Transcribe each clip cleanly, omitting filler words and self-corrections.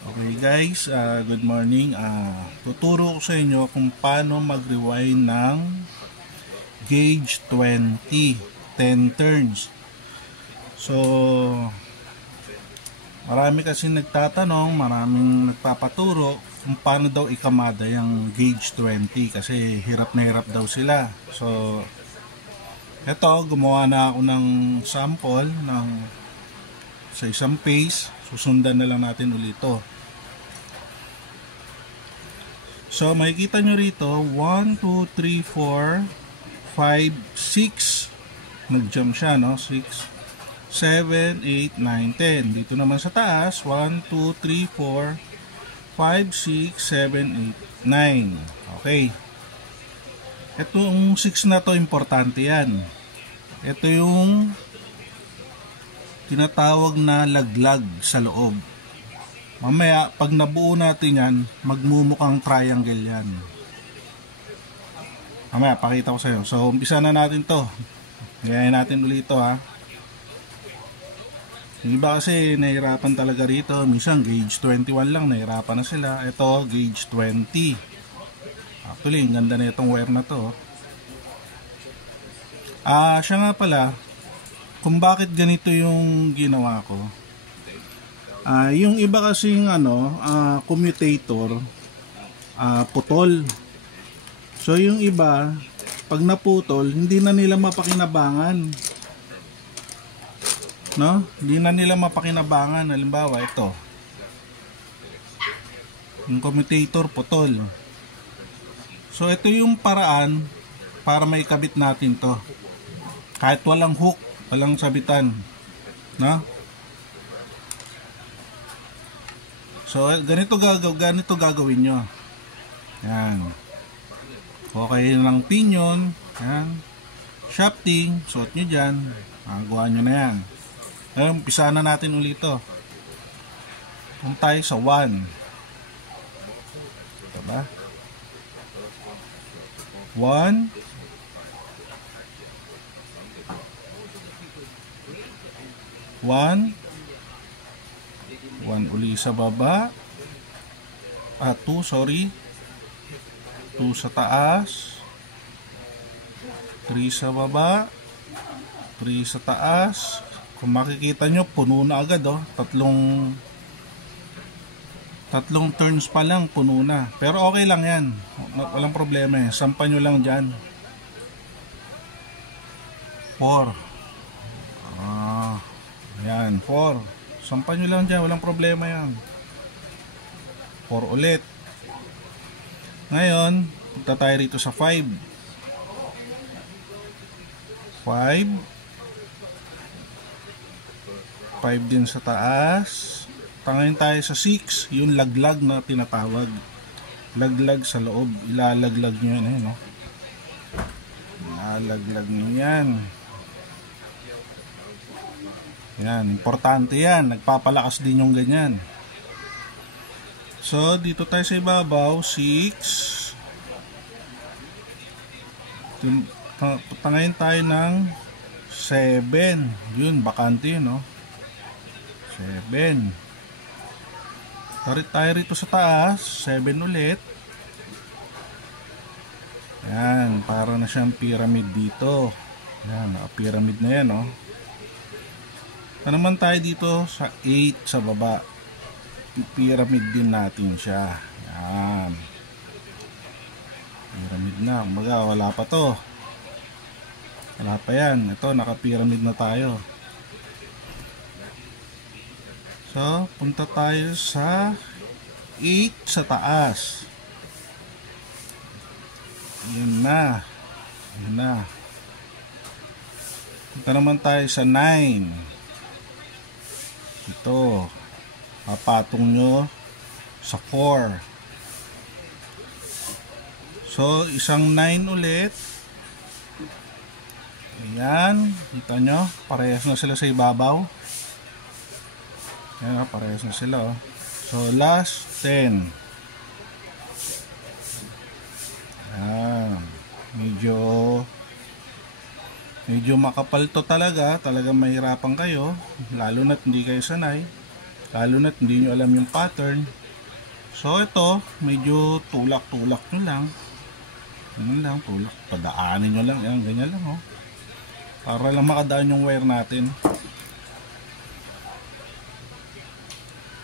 Okay guys, good morning. Tuturo ko sa inyo kung paano mag-rewind ng gauge 20, 10 turns. So, marami kasi nagtatanong, maraming nagpapaturo kung paano daw ikamada yung gauge 20 kasi hirap na hirap daw sila. So, eto, gumawa na ako ng sample sa isang pace. Susundan na lang natin ulit ito. So, makikita nyo rito, 1, 2, 3, 4, 5, 6. Nag-jump siya, no? 6, 7, 8, 9, 10. Dito naman sa taas, 1, 2, 3, 4, 5, 6, 7, 8, 9. Okay. Itong 6 na to, importante yan. Ito yung tinatawag na laglag sa loob. Mamaya, pag nabuo natin yan, magmumukhang triangle yan. Mamaya, pakita ko sa'yo. So, umpisa na natin to. Gayahin natin ulit ito, ha. Yung iba kasi, nahirapan talaga rito. Minsan, gauge 21 lang, nahirapan na sila. Ito, gauge 20. Actually, ang ganda na itong wire na to. Siya nga pala, kung bakit ganito yung ginawa ko. Yung iba kasing commutator, putol. So yung iba, pag naputol, hindi na nila mapakinabangan. No? Hindi na nila mapakinabangan. Halimbawa, ito. Yung commutator, putol. So ito yung paraan para maikabit natin to. Kahit walang hook, walang sabitan, no? So ganito gagawin nyo. Yan. Okay ng pinion, yan. Shafting, suot nyo dyan. Magawa nyo na yan. Ngayon, umpisa na natin ulit ito. Kung tayo sa 1. Diba? 1. 1 uli sa baba, 2 sa taas, 3 sa baba, 3 sa taas. Kung makikita nyo, puno na agad, oh. Tatlong turns pa lang, puno na. Pero okay lang yan, walang problema, eh. Sampan nyo lang dyan. 4. Yan, 4. Sampan nyo lang dyan, walang problema yan. 4 ulit. Ngayon, punta tayo rito sa 5. 5 din sa taas. Tangayin tayo sa 6, yung laglag na tinatawag. Laglag sa loob, ilalaglag nyo yan, no? Ilalaglag nyo yan. Yan, importante yan. Nagpapalakas din yung ganyan. So, dito tayo sa ibabaw, 6. Tangayin tayo ng 7. Yun, bakante yun, no? 7. Tayo rito sa taas, 7 ulit. Yan, para na siyang pyramid dito. Yan, pyramid na yan, no? Naman tayo dito sa 8 sa baba. Pyramid din natin siya. Yan. Pyramid na. Kumbaga, wala pa to. Wala pa yan. Ito, naka-pyramid na tayo. So, punta tayo sa 8 sa taas. Yan na. Yan na. Punta naman tayo sa 9. Ito, papatong nyo sa 4. So, isang 9 ulit. Ayan, kita nyo, parehas na sila sa ibabaw. Ayan, parehas na sila, oh. So, last 10. Ayan, medyo makapal to talaga mahirapan kayo, lalo na't hindi kayo sanay. lalo na't hindi nyo alam yung pattern. So ito, medyo tulak-tulak nyo lang. Ganyan lang, tulak. Padaanin nyo lang. Yan, ganyan lang, oh. Para lang makadaan yung wire natin.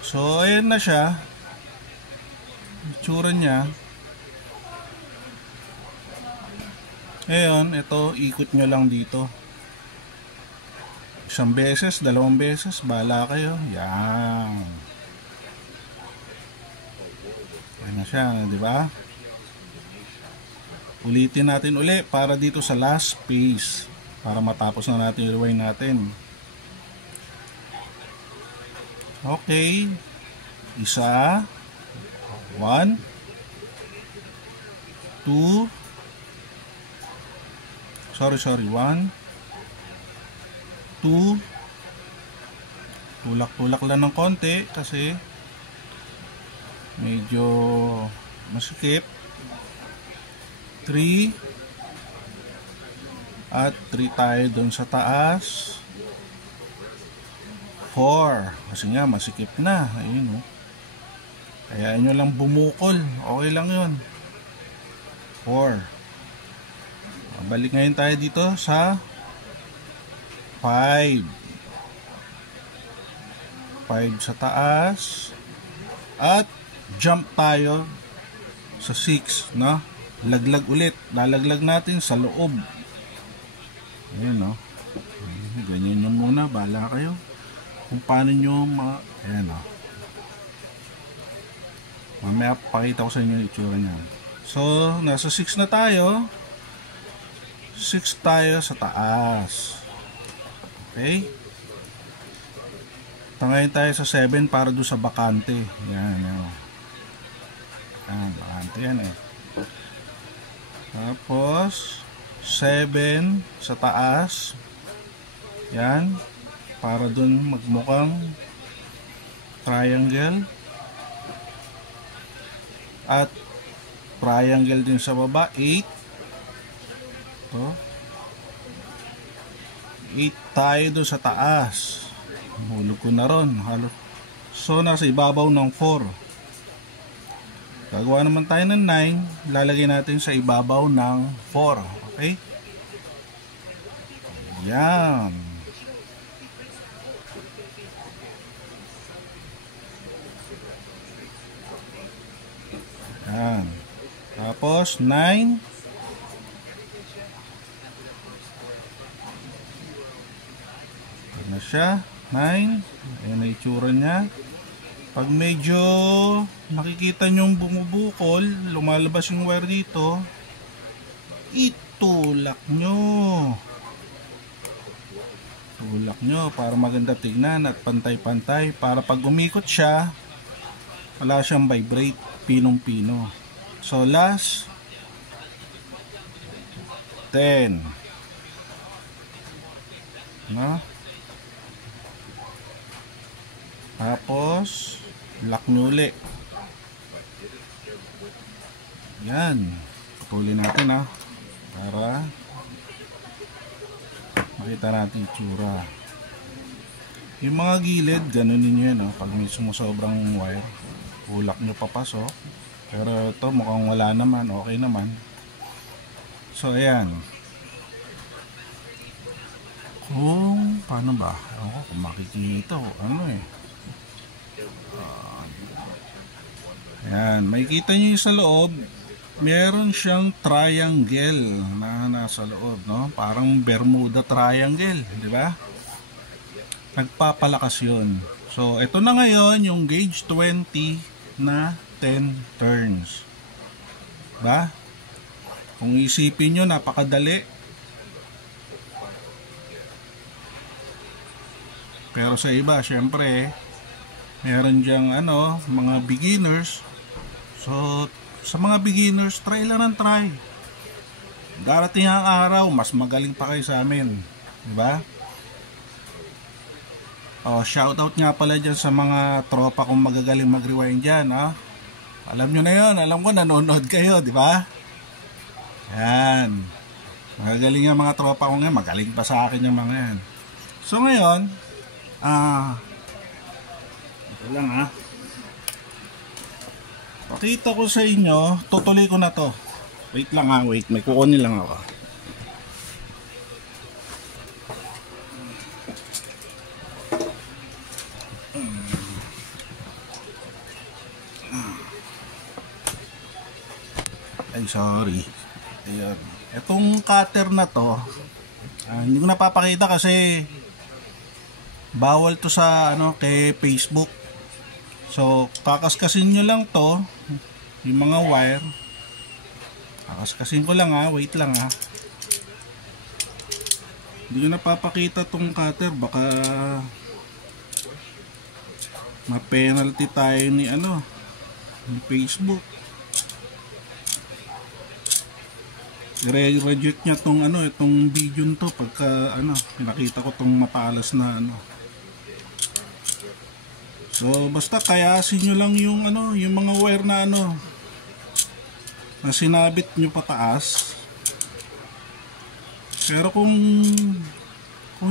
So, ayan na siya. Itsura niya. Ngayon, ito, ikot nyo lang dito. Isang beses, dalawang beses, bahala kayo. Yan. Ayan na siya, di ba? Ulitin natin uli para dito sa last phase. Para matapos na natin yung rewind natin. Okay. Isa. 1 2 Sorry 1 2 tulak-tulak lang ng konti kasi medyo masikip. 3 at 3 tayo dun sa taas. 4 kasi nga masikip na. Ayun, oh. Kaya nyo lang bumukol. Okay lang yun. 4. Balik ngayon tayo dito sa 5. 5 sa taas. At jump tayo sa 6, no? Laglag ulit. Lalaglag natin sa loob. Ayan, no? Ganyan nyo muna. Bahala kayo kung paano nyo ayan, no? Mamaya pakita ko sa inyo yung itsura niya. So, nasa 6 na tayo. 6 tayo sa taas. Okay? Tangayin tayo sa 7 para doon sa bakante. Yan, yan. Yan, bakante yan eh. Tapos, 7 sa taas. Yan. Para doon magmukhang triangle. At triangle din sa baba. 8. Ito. 8 tayo doon sa taas. Hulog ko na ron. So, nasa ibabaw ng 4. Gagawa naman tayo ng 9. Lalagay natin sa ibabaw ng 4. Okay? Yan. Yan. Tapos, 9. Yan na siya. 9. Ayan na itsura niya. Pag medyo makikita nyong bumubukol, lumalabas yung wire dito, itulak nyo. Tulak nyo para maganda tignan at pantay-pantay. Para pag umikot siya, wala siyang vibrate. Pinong-pino. So, last 10. No? Tapos, lock nyo uli. Yan. Putulin natin, ha. Para makita natin yung tsura. Yung mga gilid, ganun ninyo yan, pag may sumusobrang wire, ulak nyo papasok. Pero ito mukhang wala naman, okay naman. So ayan. Kung paano ba? Ako kung makikita ko ano eh. Ayan, makikita nyo yung sa loob. Meron siyang triangle na nasa loob, no? Parang Bermuda Triangle, di ba? Nagpapalakas yun. So ito na ngayon yung gauge 20 na 10 turns. Ba? Kung isipin nyo, napakadali. Pero sa iba, syempre, meron dyang mga beginners. So, sa mga beginners, try lang ng try. Darating ang araw, mas magaling pa kayo sa amin. Diba? Oh, shoutout nga pala dyan sa mga tropa kong magagaling mag-rewind dyan, ha? Alam nyo na yun, alam ko nanonood kayo, di ba? Yan. Magagaling yung mga tropa ko ngayon, magaling pa sa akin yung mga yan. So ngayon, Ito lang ha. Pakita ko sa inyo, tutuloy ko na to. Wait lang ha, wait. May kukunin lang ako. Ay, sorry. Ayan. Itong cutter na to, hindi ko napapakita kasi bawal to sa kay Facebook. So, kakaskasin nyo lang to, yung mga wire. Kakaskasin ko lang ha, wait lang ha. Hindi ko napapakita tong cutter, baka ma-penalty tayo ni ni Facebook. I-reject niya tong itong video to pagka nakita ko tong matalas na So basta kayasin nyo lang yung yung mga wire na na sinabit nyo pataas. Pero kung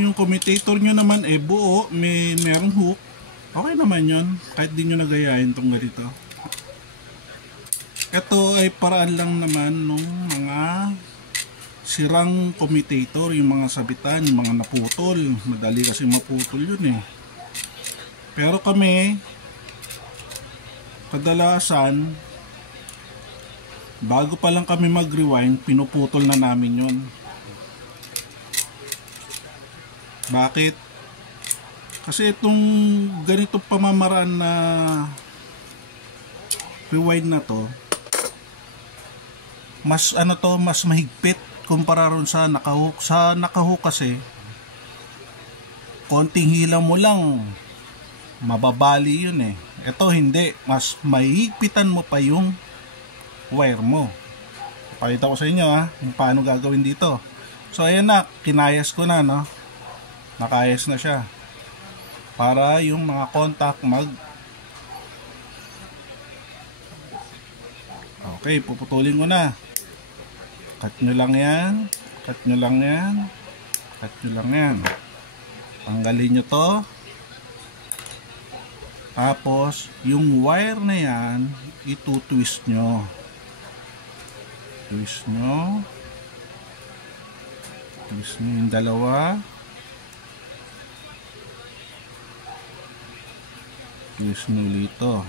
yung commutator nyo naman buo, merong hook, okay naman yun, kahit di nyo nagayain tong ganito. Ito ay paraan lang naman nung mga sirang commutator, yung mga sabitan, yung mga naputol. Madali kasi maputol yun Pero kami, kadalasan, bago pa lang kami mag-rewind, pinuputol na namin yun. Bakit? Kasi itong ganito pamamaraan na rewind na to, mas mas mahigpit kumpara ron sa nakahook. Sa nakahook kasi konting hila mo lang mababali yun Ito hindi, mas mahigpitan mo pa yung wire mo. Pakita ko sa inyo kung paano gagawin dito. So ayan na, kinayas ko na nakayas na siya para yung mga contact okay, puputulin ko na. Cut nyo lang yan. Cut nyo lang yan. Cut nyo lang yan. Tanggalin nyo to. Tapos, yung wire na yan, ito-twist nyo. Twist nyo. Twist nyo yung dalawa. Twist nyo ulit ito.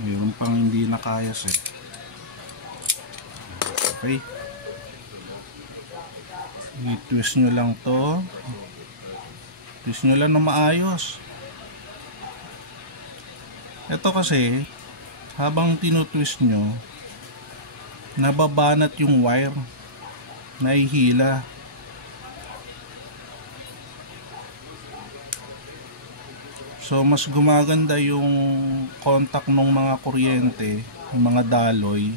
Mayroon pang hindi nakayas Okay. I-twist nyo lang to. Twist nyo lang na maayos. Ito kasi, habang tinutwist nyo, nababanat yung wire. Nahihila. So mas gumaganda yung contact ng mga kuryente, yung mga daloy,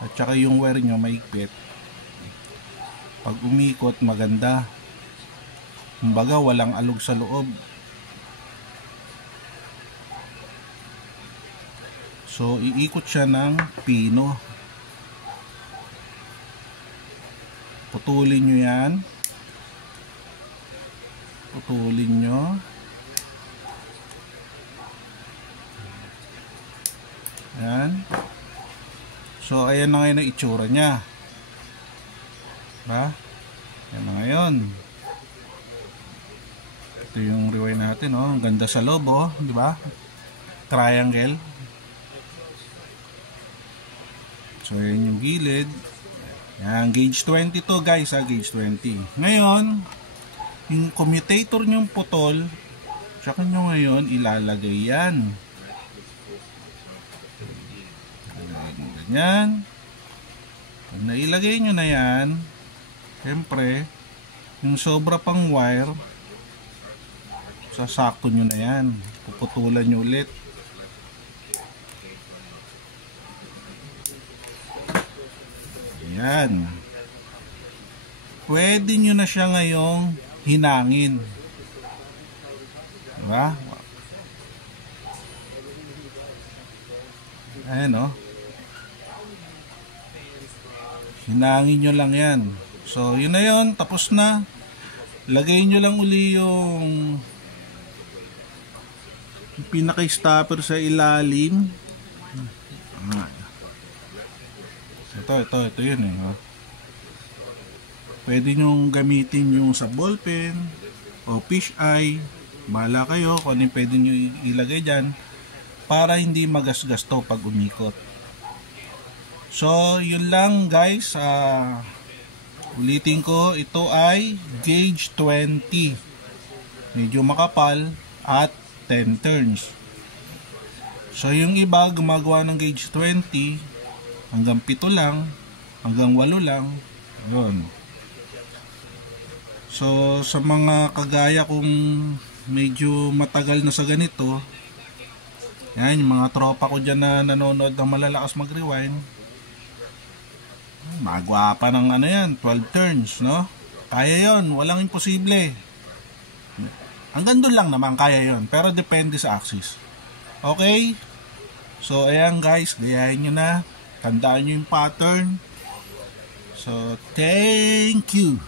at saka yung wire nyo maigpit. Pag umikot maganda. Kumbaga walang alog sa loob. So iikot siya ng pino. Putulin nyo yan. Putulin nyo. Ayan. So ayan na ngayon ang itsura nya. Diba? Ayan na ngayon. Ito yung rewind natin Ang ganda sa loob diba? Triangle. So ayan yung gilid. Ayan, gauge 20 to guys gauge 20. Ngayon, yung commutator nyong putol, tsaka nyo ngayon ilalagay yan. Ganyan. Pag nailagay nyo na yan, siyempre, yung sobra pang wire, sasako nyo na yan. Puputulan nyo ulit. Ayan. Pwede nyo na siya ngayong hinangin. Diba? Ayan Hinangin nyo lang yan. So yun na yun, tapos na. Lagay nyo lang uli yung pinaka-stopper sa ilalim. Ito yun eh. Pwede nyong gamitin yung sa ballpen o fish eye. Bahala kayo kung ano yung pwede nyo ilagay dyan para hindi magasgas to pag umikot. So yun lang guys. Ulitin ko, ito ay gauge 20. Medyo makapal at 10 turns. So yung iba gumagawa ng gauge 20 hanggang 7 lang, hanggang 8 lang. Yun. So sa mga kagaya kung medyo matagal na sa ganito, yan yung mga tropa ko dyan na nanonood ng malalakas mag-rewind, magawa pa ng ano yan, 12 turns, no? Kaya yon, walang imposible. Hanggang doon lang naman kaya yon, pero depende sa axis. Okay? So ayan guys, gayahin nyo na. Tandaan nyo yung pattern. So thank you.